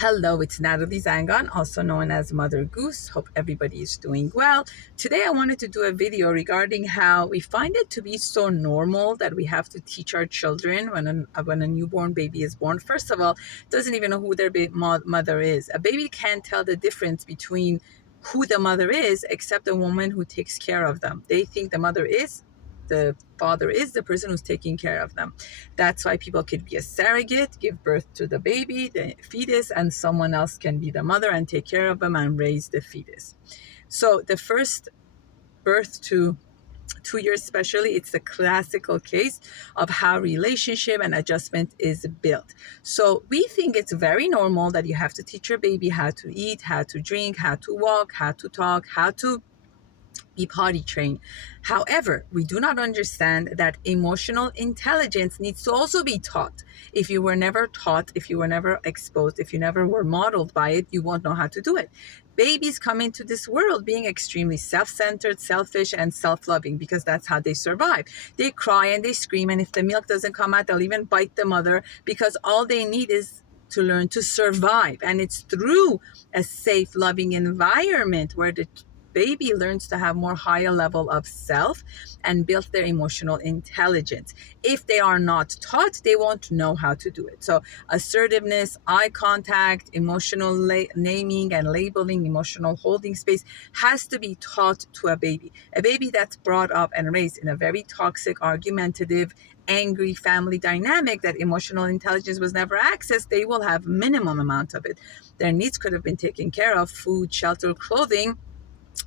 Hello, it's Natalie Zangon, also known as Mother Goose. Hope everybody is doing well. Today I wanted to do a video regarding how we find it to be so normal that we have to teach our children when a newborn baby is born. First of all, doesn't even know who their mother is. A baby can't tell the difference between who the mother is except the woman who takes care of them. They think the father is the person who's taking care of them. That's why people could be a surrogate, give birth to the baby, the fetus, and someone else can be the mother and take care of them and raise the fetus. So the first birth to 2 years especially, it's the classical case of how relationship and adjustment is built. So we think it's very normal that you have to teach your baby how to eat, how to drink, how to walk, how to talk, how to be potty trained. However, we do not understand that emotional intelligence needs to also be taught. If you were never taught, if you were never exposed, if you never were modeled by it, you won't know how to do it. Babies come into this world being extremely self-centered, selfish, and self-loving because that's how they survive. They cry and they scream, and if the milk doesn't come out, they'll even bite the mother because all they need is to learn to survive. And it's through a safe, loving environment where the baby learns to have more higher level of self and build their emotional intelligence. If they are not taught, they won't know how to do it. So assertiveness, eye contact, emotional naming and labeling, emotional holding space has to be taught to a baby. A baby that's brought up and raised in a very toxic, argumentative, angry family dynamic that emotional intelligence was never accessed, they will have minimum amount of it. Their needs could have been taken care of, food, shelter, clothing.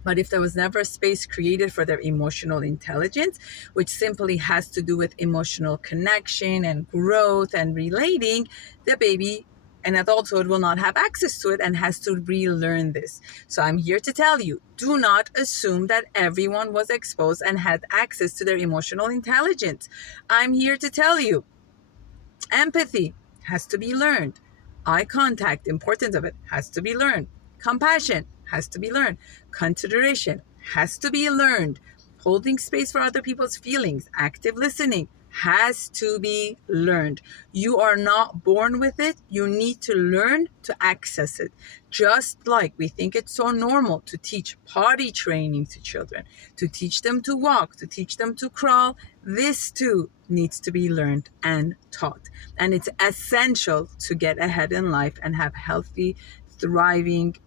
But if there was never a space created for their emotional intelligence, which simply has to do with emotional connection and growth and relating, the baby in adulthood will not have access to it and has to relearn this. So I'm here to tell you, do not assume that everyone was exposed and had access to their emotional intelligence. I'm here to tell you, empathy has to be learned. Eye contact, importance of it, has to be learned. Compassion has to be learned. Consideration has to be learned. Holding space for other people's feelings, active listening has to be learned. You are not born with it. You need to learn to access it. Just like we think it's so normal to teach potty training to children, to teach them to walk, to teach them to crawl, this too needs to be learned and taught. And it's essential to get ahead in life and have healthy, thriving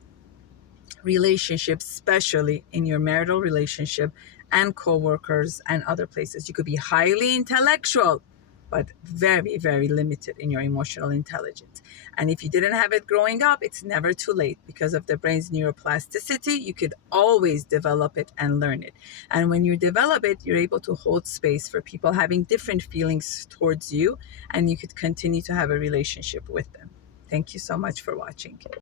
relationships, especially in your marital relationship and co-workers and other places. You could be highly intellectual, but very, very limited in your emotional intelligence. And if you didn't have it growing up, it's never too late. Because of the brain's neuroplasticity, you could always develop it and learn it. And when you develop it, you're able to hold space for people having different feelings towards you, and you could continue to have a relationship with them. Thank you so much for watching.